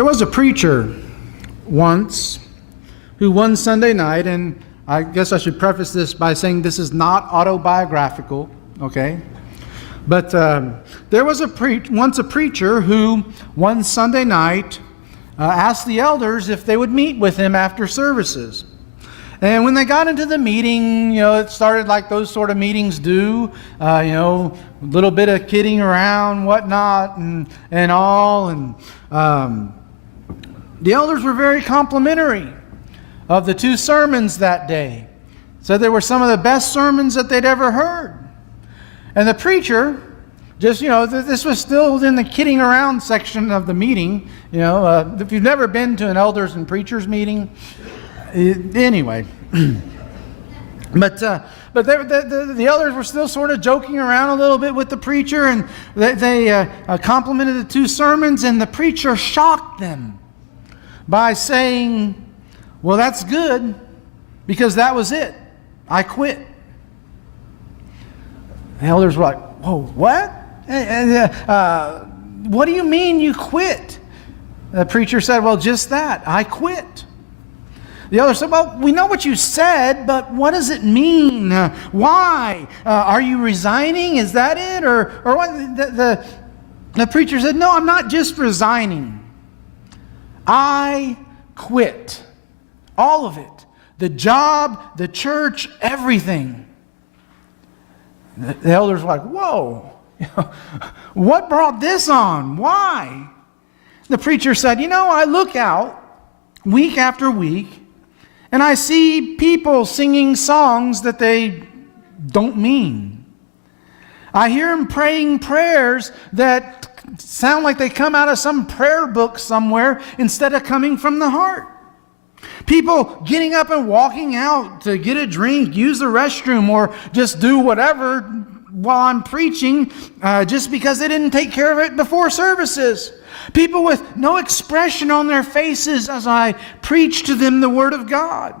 There was a preacher once who one Sunday night, and I guess I should preface this by saying this is not autobiographical, okay? But there was once a preacher who one Sunday night asked the elders if they would meet with him after services. And when they got into the meeting, it started like those sort of meetings do, a little bit of kidding around, whatnot, and all. And the elders were very complimentary of the two sermons that day. Said they were some of the best sermons that they'd ever heard. And the preacher, just, this was still in the kidding around section of the meeting. If you've never been to an elders and preachers meeting, anyway. But the elders were still sort of joking around a little bit with the preacher, and they complimented the two sermons, and the preacher shocked them by saying, "Well, that's good, because that was it. I quit." The elders were like, "Whoa, what? What do you mean you quit?" The preacher said, "Well, just that. I quit." The elders said, "Well, we know what you said, but what does it mean? Why? Are you resigning? Is that it? Or what?" The preacher said, "No, I'm not just resigning. I quit. All of it. The job, the church, everything." The elders were like, "Whoa, what brought this on? Why?" The preacher said, "I look out week after week, and I see people singing songs that they don't mean. I hear them praying prayers that sound like they come out of some prayer book somewhere instead of coming from the heart. People getting up and walking out to get a drink, use the restroom, or just do whatever while I'm preaching just because they didn't take care of it before services. People with no expression on their faces as I preach to them the Word of God."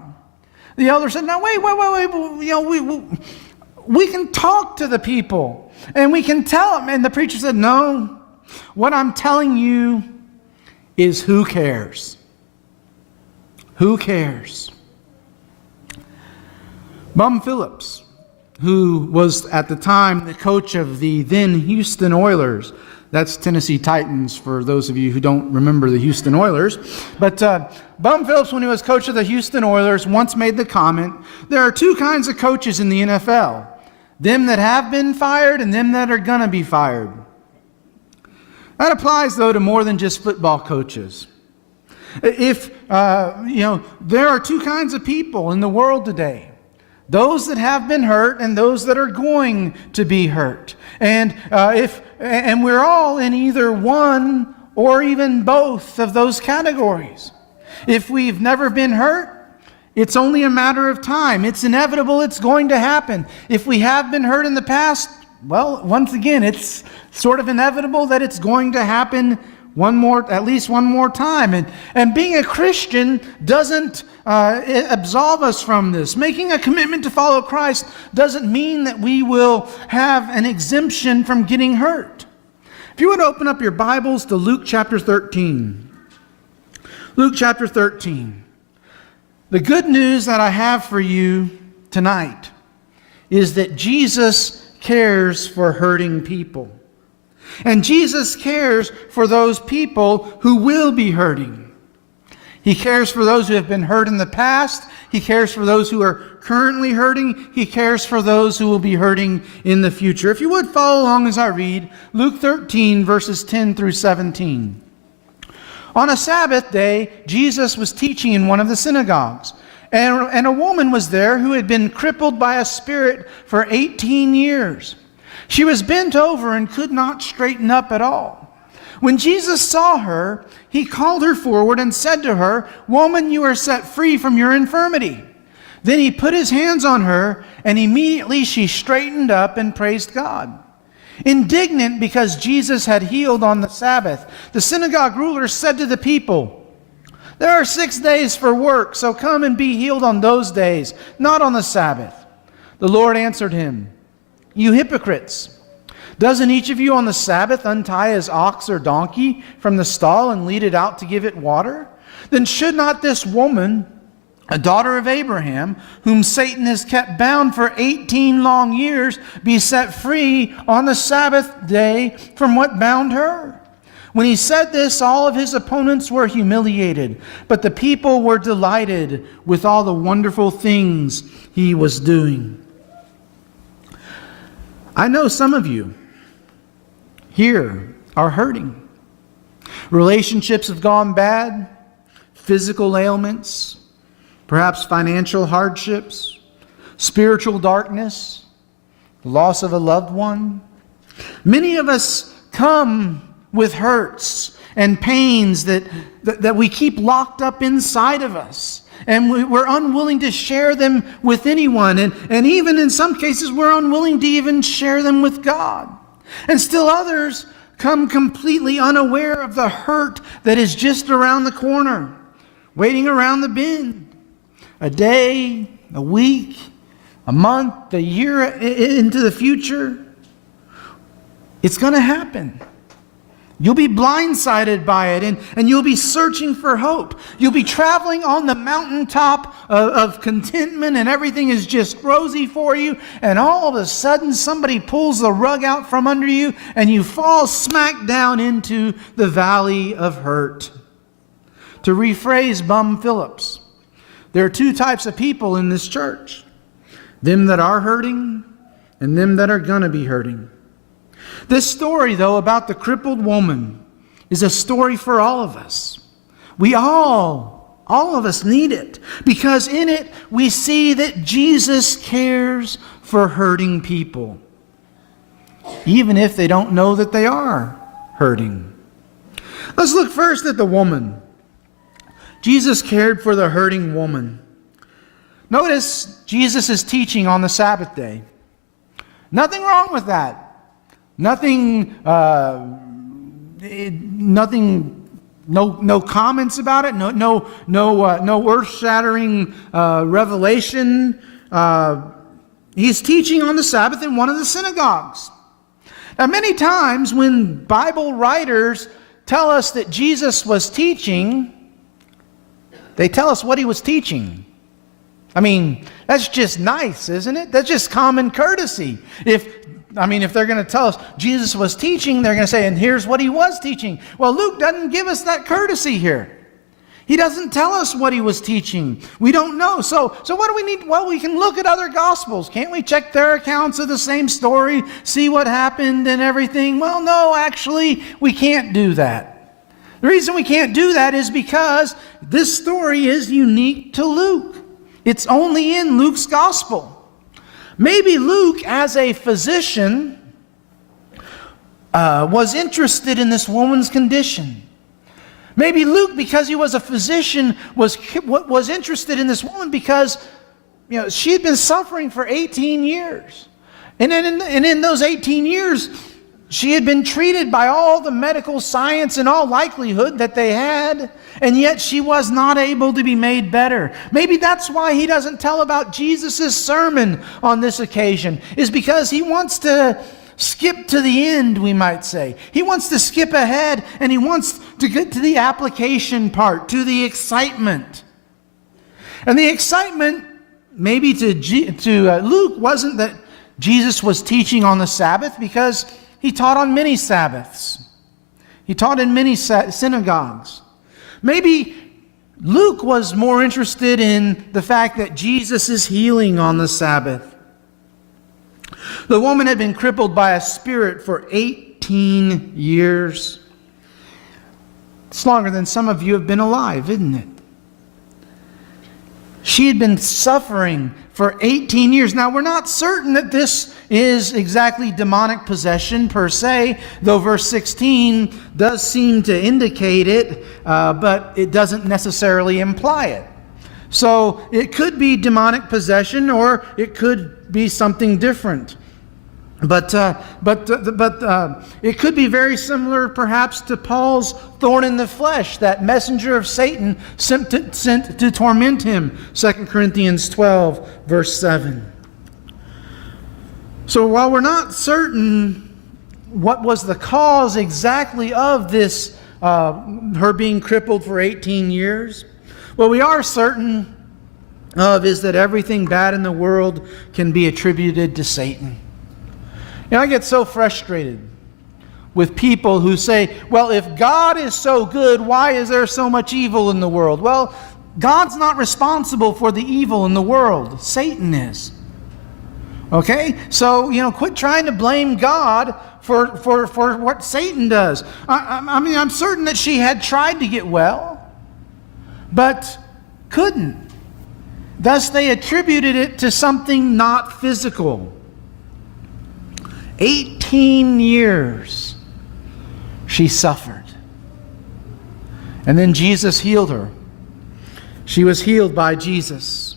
The elder said, "No, wait. We can talk to the people and we can tell them." And the preacher said, "No, what I'm telling you is who cares? Who cares?" Bum Phillips, who was at the time the coach of the then Houston Oilers, that's Tennessee Titans for those of you who don't remember the Houston Oilers. But Bum Phillips, when he was coach of the Houston Oilers, once made the comment, there are two kinds of coaches in the NFL. Them that have been fired and them that are going to be fired. That applies, though, to more than just football coaches. If, there are two kinds of people in the world today. Those that have been hurt and those that are going to be hurt. And we're all in either one or even both of those categories. If we've never been hurt, it's only a matter of time. It's inevitable. It's going to happen. If we have been hurt in the past, well, once again, it's sort of inevitable that it's going to happen at least one more time. And being a Christian doesn't absolve us from this. Making a commitment to follow Christ doesn't mean that we will have an exemption from getting hurt. If you would open up your Bibles to Luke chapter 13. Luke chapter 13. The good news that I have for you tonight is that Jesus cares for hurting people. And Jesus cares for those people who will be hurting. He cares for those who have been hurt in the past. He cares for those who are currently hurting. He cares for those who will be hurting in the future. If you would follow along as I read Luke 13, verses 10 through 17. On a Sabbath day, Jesus was teaching in one of the synagogues. And a woman was there who had been crippled by a spirit for 18 years. She was bent over and could not straighten up at all. When Jesus saw her, he called her forward and said to her, "Woman, you are set free from your infirmity." Then he put his hands on her, and immediately she straightened up and praised God. Indignant because Jesus had healed on the Sabbath, the synagogue rulers said to the people, "There are 6 days for work, so come and be healed on those days, not on the Sabbath." The Lord answered him, "You hypocrites! Doesn't each of you on the Sabbath untie his ox or donkey from the stall and lead it out to give it water? Then should not this woman, a daughter of Abraham, whom Satan has kept bound for 18 long years, be set free on the Sabbath day from what bound her?" When he said this, all of his opponents were humiliated, but the people were delighted with all the wonderful things he was doing. I know some of you here are hurting. Relationships have gone bad, physical ailments, perhaps financial hardships, spiritual darkness, the loss of a loved one. Many of us come with hurts and pains that we keep locked up inside of us. And we're unwilling to share them with anyone. And even in some cases, we're unwilling to even share them with God. And still others come completely unaware of the hurt that is just around the corner, waiting around the bend. A day, a week, a month, a year into the future. It's going to happen. You'll be blindsided by it, and you'll be searching for hope. You'll be traveling on the mountaintop of contentment, and everything is just rosy for you, and all of a sudden somebody pulls the rug out from under you, and you fall smack down into the valley of hurt. To rephrase Bum Phillips, there are two types of people in this church: them that are hurting and them that are going to be hurting. This story, though, about the crippled woman is a story for all of us. All of us need it, because in it we see that Jesus cares for hurting people, even if they don't know that they are hurting. Let's look first at the woman. Jesus cared for the hurting woman. Notice Jesus is teaching on the Sabbath day. Nothing wrong with that. Nothing, no comments about it. No earth-shattering revelation. He's teaching on the Sabbath in one of the synagogues. Now, many times when Bible writers tell us that Jesus was teaching, they tell us what he was teaching. I mean, that's just nice, isn't it? That's just common courtesy. If they're going to tell us Jesus was teaching, they're going to say, and here's what he was teaching. Well, Luke doesn't give us that courtesy here. He doesn't tell us what he was teaching. We don't know. So what do we need? Well, we can look at other Gospels. Can't we check their accounts of the same story, see what happened and everything? Well, no, actually, we can't do that. The reason we can't do that is because this story is unique to Luke. It's only in Luke's Gospel. Maybe Luke, as a physician, was interested in this woman's condition. Maybe Luke, because he was a physician, was interested in this woman because she had been suffering for 18 years. And in those 18 years, she had been treated by all the medical science in all likelihood that they had, and yet she was not able to be made better. Maybe that's why he doesn't tell about Jesus' sermon on this occasion, is because he wants to skip to the end, we might say. He wants to skip ahead, and he wants to get to the application part, to the excitement. And the excitement, maybe to Luke, wasn't that Jesus was teaching on the Sabbath, because he taught on many Sabbaths. He taught in many synagogues. Maybe Luke was more interested in the fact that Jesus is healing on the Sabbath. The woman had been crippled by a spirit for 18 years. It's longer than some of you have been alive, isn't it? She had been suffering for 18 years. Now, we're not certain that this is exactly demonic possession per se, though verse 16 does seem to indicate it, but it doesn't necessarily imply it. So it could be demonic possession, or it could be something different. But it could be very similar perhaps to Paul's thorn in the flesh, that messenger of Satan sent to torment him, 2 Corinthians 12, verse 7. So while we're not certain what was the cause exactly of this, her being crippled for 18 years? What we are certain of is that everything bad in the world can be attributed to Satan. You know, I get so frustrated with people who say, well, if God is so good, why is there so much evil in the world? Well, God's not responsible for the evil in the world. Satan is. Okay? So, quit trying to blame God for what Satan does. I'm certain that she had tried to get well, but couldn't. Thus, they attributed it to something not physical. 18 years she suffered. And then Jesus healed her. She was healed by Jesus.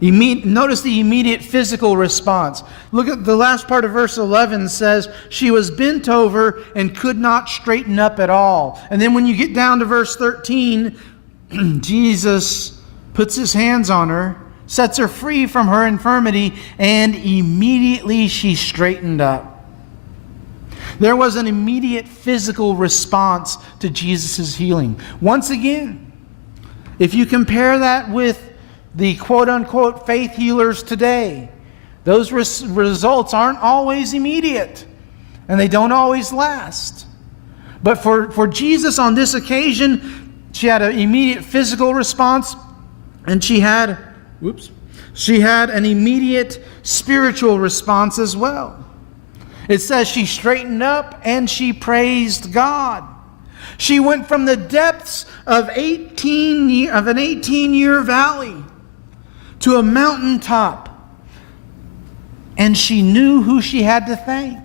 Notice the immediate physical response. Look at the last part of verse 11 says, she was bent over and could not straighten up at all. And then when you get down to verse 13, Jesus puts his hands on her, sets her free from her infirmity, and immediately she straightened up. There was an immediate physical response to Jesus' healing. Once again, if you compare that with the quote-unquote faith healers today, those results aren't always immediate, and they don't always last. But for Jesus on this occasion, she had an immediate physical response, and she had an immediate spiritual response as well. It says she straightened up and she praised God. She went from the depths of an 18-year valley to a mountaintop. And she knew who she had to thank.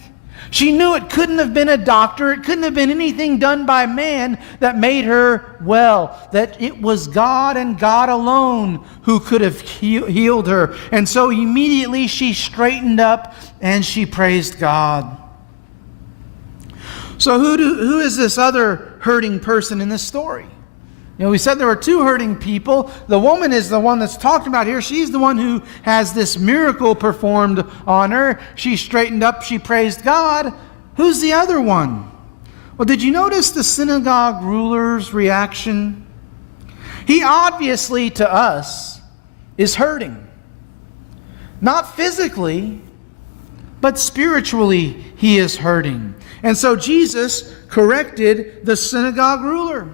She knew it couldn't have been a doctor. It couldn't have been anything done by man that made her well. That it was God and God alone who could have healed her. And so immediately she straightened up and she praised God. So who is this other hurting person in this story? We said there were two hurting people. The woman is the one that's talked about here. She's the one who has this miracle performed on her. She straightened up. She praised God. Who's the other one? Well, did you notice the synagogue ruler's reaction? He obviously, to us, is hurting. Not physically, but spiritually he is hurting. And so Jesus corrected the synagogue ruler.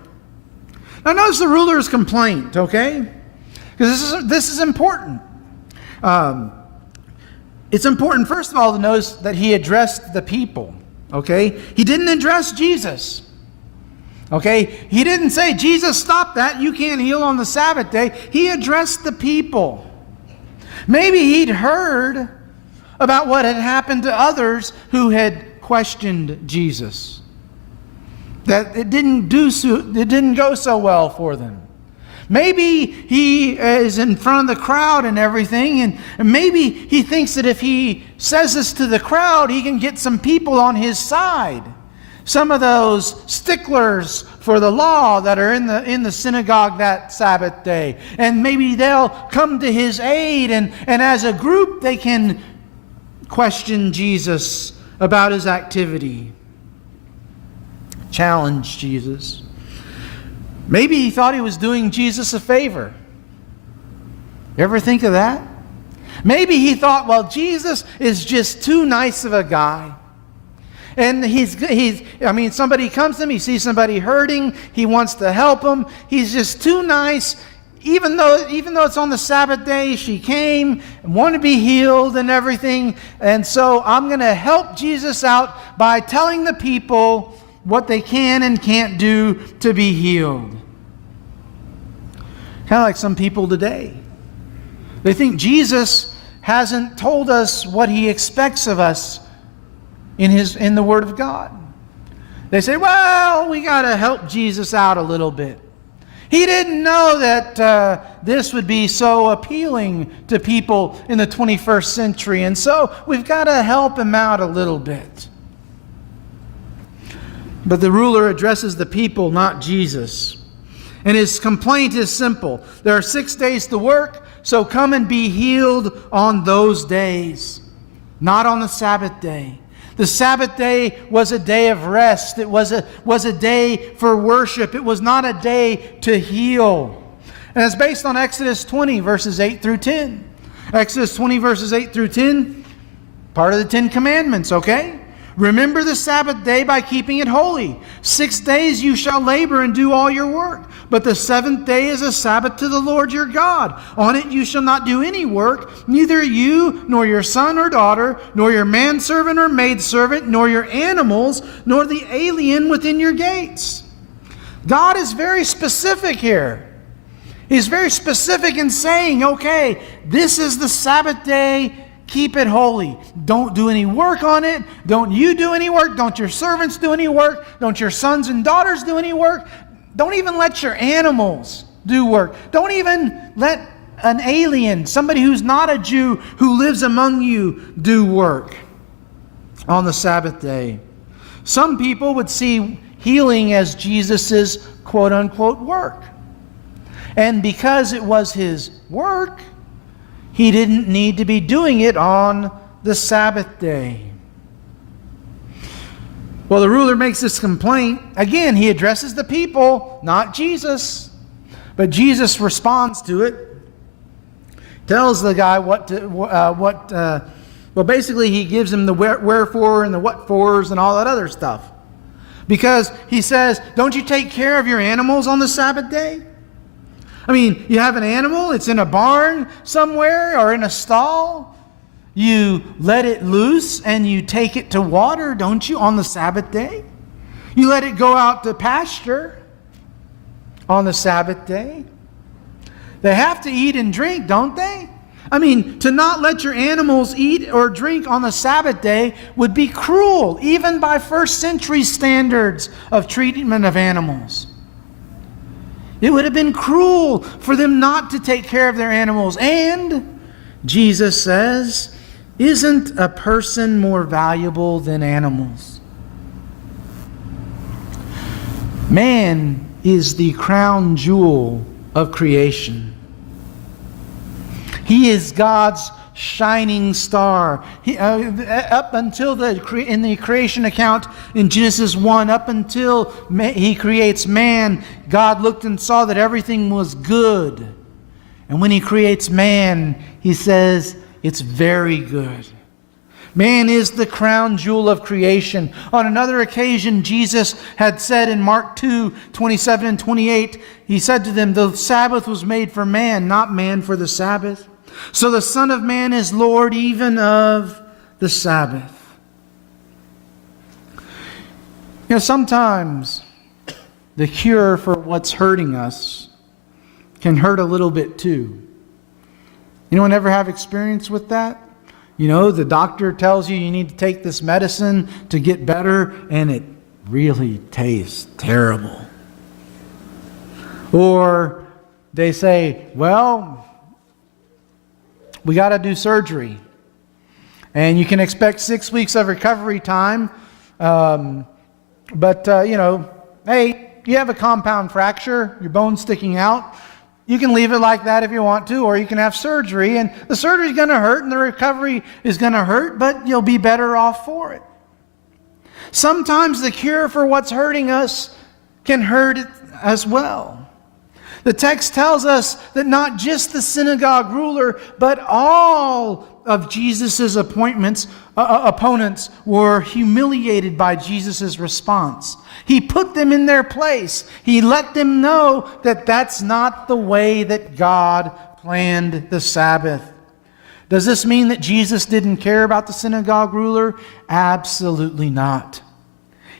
Now notice the ruler's complaint, okay? Because this is important. It's important, first of all, to notice that he addressed the people, okay? He didn't address Jesus, okay? He didn't say, Jesus, stop that. You can't heal on the Sabbath day. He addressed the people. Maybe he'd heard about what had happened to others who had questioned Jesus. That it didn't go so well for them. Maybe he is in front of the crowd and everything, and maybe he thinks that if he says this to the crowd, he can get some people on his side. Some of those sticklers for the law that are in the synagogue that Sabbath day. And maybe they'll come to his aid, and as a group they can question Jesus about his activity. Challenge Jesus. Maybe he thought he was doing Jesus a favor. You ever think of that? Maybe he thought, well, Jesus is just too nice of a guy. And somebody comes to him, he sees somebody hurting, he wants to help them. He's just too nice. Even though it's on the Sabbath day, she came and wanted to be healed and everything. And so I'm going to help Jesus out by telling the people what they can and can't do to be healed. Kind of like some people today. They think Jesus hasn't told us what he expects of us in the Word of God. They say, well, we got to help Jesus out a little bit. He didn't know that this would be so appealing to people in the 21st century, and so we've got to help him out a little bit. But the ruler addresses the people, not Jesus. And his complaint is simple. There are 6 days to work, so come and be healed on those days, not on the Sabbath day. The Sabbath day was a day of rest. It was a day for worship. It was not a day to heal. And it's based on Exodus 20, verses 8 through 10. Exodus 20, verses 8 through 10, part of the Ten Commandments, okay? Remember the Sabbath day by keeping it holy. 6 days you shall labor and do all your work. But the seventh day is a Sabbath to the Lord your God. On it you shall not do any work, neither you, nor your son or daughter, nor your manservant or maidservant, nor your animals, nor the alien within your gates. God is very specific here. He's very specific in saying, okay, this is the Sabbath day. Keep it holy. Don't do any work on it. Don't you do any work. Don't your servants do any work. Don't your sons and daughters do any work. Don't even let your animals do work. Don't even let an alien, somebody who's not a Jew, who lives among you, do work on the Sabbath day. Some people would see healing as Jesus's quote-unquote work. And because it was his work, he didn't need to be doing it on the Sabbath day. Well, the ruler makes this complaint. Again, he addresses the people, not Jesus. But Jesus responds to it. Tells the guy well, basically he gives him the wherefore and the what fors and all that other stuff. Because he says, don't you take care of your animals on the Sabbath day? I mean, you have an animal, it's in a barn somewhere or in a stall. You let it loose and you take it to water, don't you, on the Sabbath day? You let it go out to pasture on the Sabbath day. They have to eat and drink, don't they? I mean, to not let your animals eat or drink on the Sabbath day would be cruel, even by first century standards of treatment of animals. It would have been cruel for them not to take care of their animals. And Jesus says, isn't a person more valuable than animals? Man is the crown jewel of creation. He is God's shining star. Up until in the creation account in Genesis 1, up until he creates man, God looked and saw that everything was good. And when he creates man, he says, it's very good. Man is the crown jewel of creation. On another occasion, Jesus had said in Mark 2:27 and 28, he said to them, the Sabbath was made for man, not man for the Sabbath. So the Son of Man is Lord even of the Sabbath. You know, sometimes the cure for what's hurting us can hurt a little bit too. Anyone ever have experience with that? You know, the doctor tells you you need to take this medicine to get better, and it really tastes terrible. Or they say, well, we got to do surgery. And you can expect 6 weeks of recovery time. But hey, you have a compound fracture, your bone's sticking out. You can leave it like that if you want to, or you can have surgery. And the surgery is going to hurt and the recovery is going to hurt, but you'll be better off for it. Sometimes the cure for what's hurting us can hurt as well. The text tells us that not just the synagogue ruler, but all of Jesus' opponents were humiliated by Jesus' response. He put them in their place. He let them know that that's not the way that God planned the Sabbath. Does this mean that Jesus didn't care about the synagogue ruler? Absolutely not.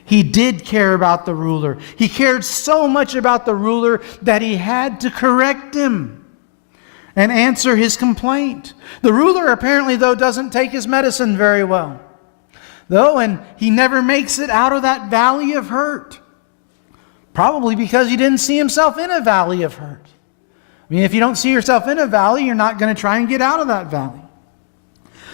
He did care about the ruler. He cared so much about the ruler that he had to correct him and answer his complaint. The ruler apparently, though, doesn't take his medicine very well. And he never makes it out of that valley of hurt. Probably because he didn't see himself in a valley of hurt. I mean, if you don't see yourself in a valley, you're not going to try and get out of that valley.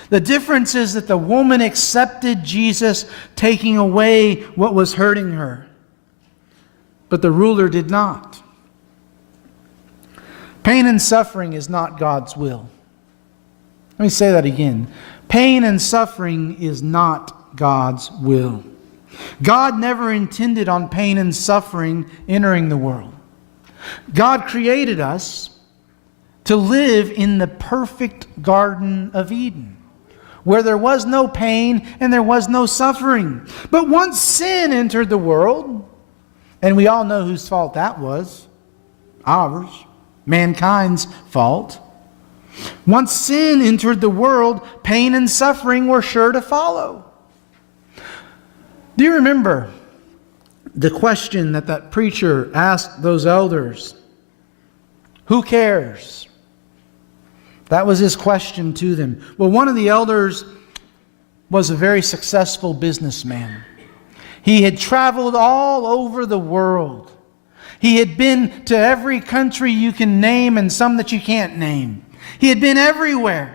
The difference is that the woman accepted Jesus taking away what was hurting her. But the ruler did not. Pain and suffering is not God's will. Let me say that again. Pain and suffering is not God's will. God never intended on pain and suffering entering the world. God created us to live in the perfect Garden of Eden, where there was no pain and there was no suffering. But once sin entered the world, and we all know whose fault that was, ours, mankind's fault. Once sin entered the world, pain and suffering were sure to follow. Do you remember the question that preacher asked those elders? Who cares? That was his question to them. Well, one of the elders was a very successful businessman. He had traveled all over the world. He had been to every country you can name and some that you can't name. He had been everywhere.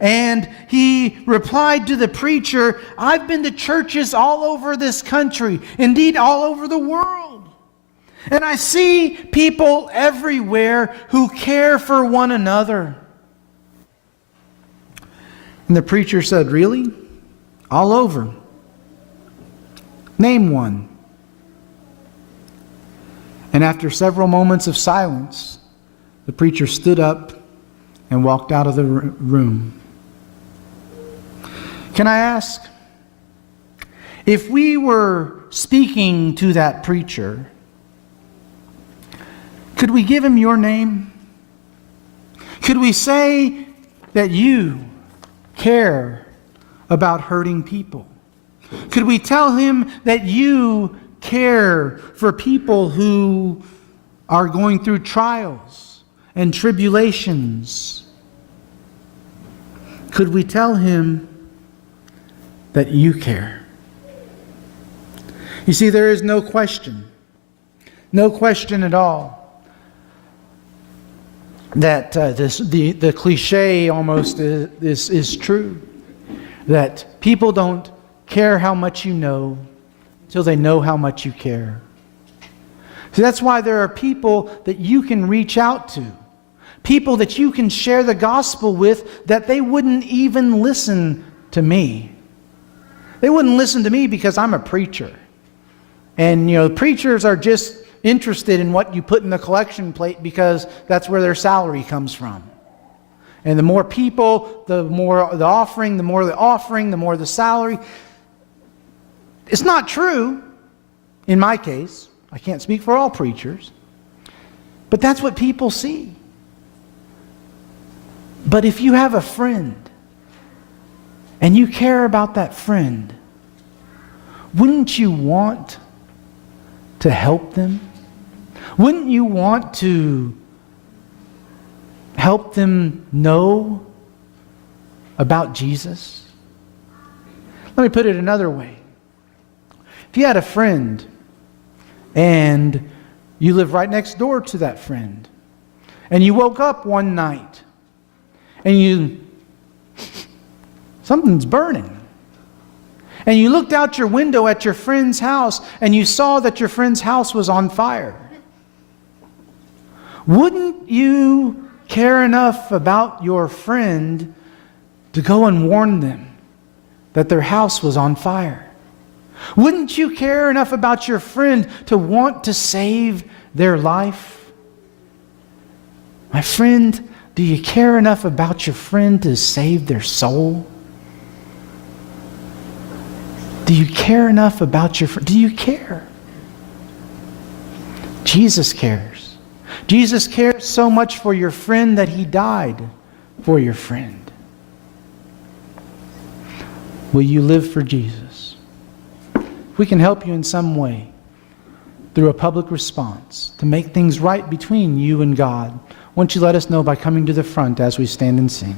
And he replied to the preacher, I've been to churches all over this country, indeed all over the world. And I see people everywhere who care for one another. And the preacher said, really? All over? Name one. And after several moments of silence, the preacher stood up and walked out of the room. Can I ask, if we were speaking to that preacher, could we give him your name? Could we say that you care about hurting people? Could we tell him that you care for people who are going through trials and tribulations? Could we tell him that you care? You see, there is no question at all, that the cliche almost is true, that people don't care how much you know until they know how much you care. So that's why there are people that you can reach out to, people that you can share the gospel with, that they wouldn't even listen to me. They wouldn't listen to me because I'm a preacher. And preachers are just interested in what you put in the collection plate because that's where their salary comes from. And the more people, the more the offering, the more the salary. It's not true in my case. I can't speak for all preachers. But that's what people see. But if you have a friend and you care about that friend, wouldn't you want to help them? Wouldn't you want to help them know about Jesus? Let me put it another way. If you had a friend and you live right next door to that friend, and you woke up one night and something's burning, and you looked out your window at your friend's house and you saw that your friend's house was on fire, wouldn't you care enough about your friend to go and warn them that their house was on fire? Wouldn't you care enough about your friend to want to save their life? My friend, do you care enough about your friend to save their soul? Do you care enough about your friend? Do you care? Jesus cares. Jesus cares so much for your friend that he died for your friend. Will you live for Jesus? If we can help you in some way through a public response to make things right between you and God, won't you let us know by coming to the front as we stand and sing?